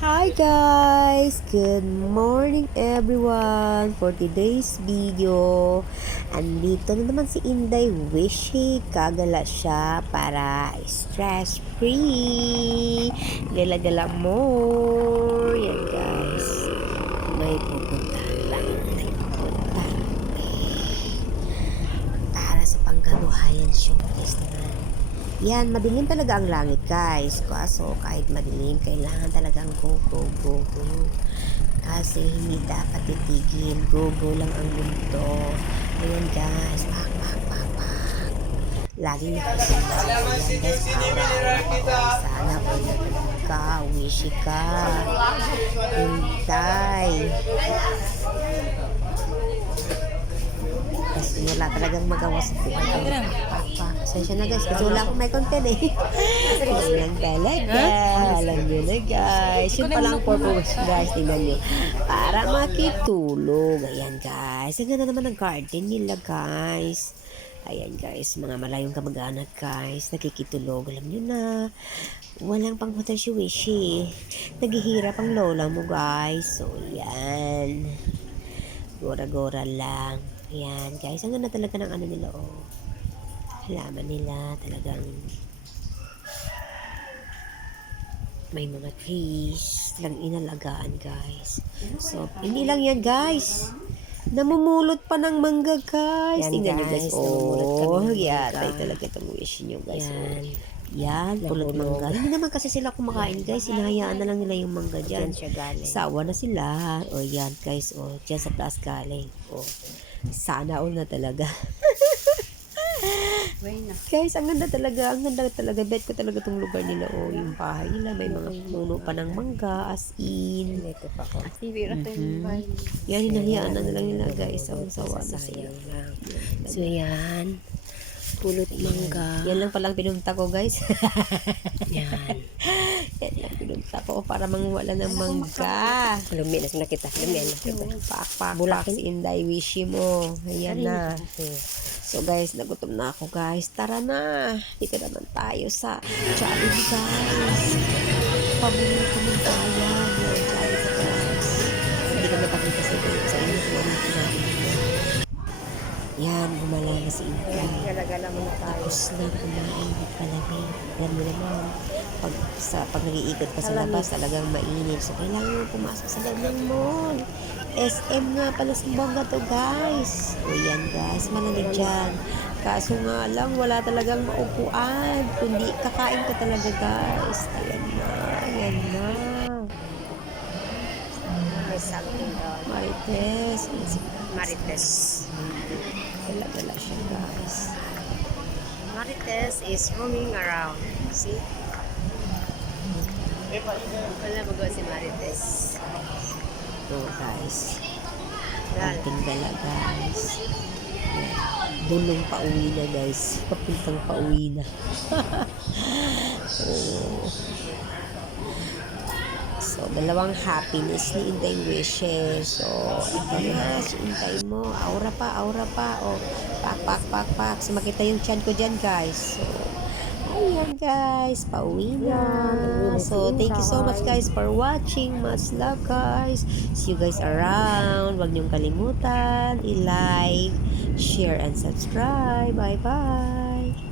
Hi guys! Good morning everyone! For today's video, andito na naman si Inday Wishy. Kagala siya para stress free. Gala-gala more. Yan guys. May pupuntahan lang. May pupuntahan. Para sa panggaluhayan showcase naman. Yan, madilim talaga ang langit guys. Kaso kahit madilim, kailangan talagang go, go, go, go. Kasi hindi dapat titigil. Go, go lang ang mundo. Ayan guys. Pak, pak, pak, pak. Lagi guys. Para sana all ka. Wishy ka. Hintay. Kasi wala talagang magawa sa buhay. Papa. Sensya na guys, kasi wala akong may content eh. Ayan talaga. Alam nyo na guys. Yun pala ang purpose guys. Tingnan nyo. Para makitulog. Ayan guys. Ang ganda naman ng garden nila guys. Ayan guys, mga malayong kamag-anak guys, nakikitulog. Alam nyo na, walang pang hotel si Wishy. Naghihirap ang lola mo guys. So, yan. Gora-gora lang. Ayan, guys. Ang ganda talaga ng ano nila, oh. Halaman nila, talagang may mga trees lang inalagaan, guys. So, hindi lang yan, guys. Namumulot pa ng mangga, guys. Yan, Tingnan guys. guys. Oh, yan. Ay, talaga itong wish nyo, guys. Yan. Oh. Yan, pulot Nahulog. mangga. Hindi naman kasi sila kumakain, guys. Hinahayaan na lang nila yung mangga dyan. Sawa na sila. O yan guys, o dyan sa plus galing. O sana all na talaga. Guys, ang ganda talaga. Ang ganda talaga. Bet ko talaga tong lugar nila. O yung bahay nila. May mga puno pa ng mangga. As in. Bahay. Yan, hinahiyaan na lang nila guys. Ang sawa na sila. So yan. Pulot mangga. Yan lang palang pinunta ko guys. Yan. yan lang pinunta ko para mangwala ng mangga. Lumi na siya nakita. Lumi na kita. Pak, pak, pak. Bulakin. Inday, wishi mo. Ayan na. So guys, nagutom na ako guys. Tara na. Dito naman tayo sa Jollibee guys. Paborito ko ng. Yan, Jollibee guys. Hindi ko napakita sa inyo sa inyo kung ano kinain nila. Yan, gumala na si tayo. Tapos na kumain at palamig. Alam mo naman, pag, sa, pag nag-iikot ka sa labas, talagang mainit. So, kailangan mo pumasok sa loob ng mall. SM nga pala sa bongga to, guys. O yan, guys. Malamig dyan. Kaso nga lang, wala talagang maupuan. Kundi kakain ka talaga, guys. Ayan na. Ayan na. Something doon. Marites. Marites. Wala-wala siya, guys. Marites is roaming around. See? Wala magawa si Marites. Ito, guys. Yan. Ating dala, guys. Yan. Dulong pauwi na, guys. Papuntang pauwi na. oh. So, dalawang happiness ni Inday wishes. So, ito na, si Inday mo. Aura pa, aura pa. O, pak, pak, pak, pak. So, makita yung chan ko dyan, guys. So, ayan, guys. Pauwi na. So, thank you so much, guys, for watching. Much love, guys. See you guys around. Huwag niyong kalimutan. I-like, share, and subscribe. Bye-bye.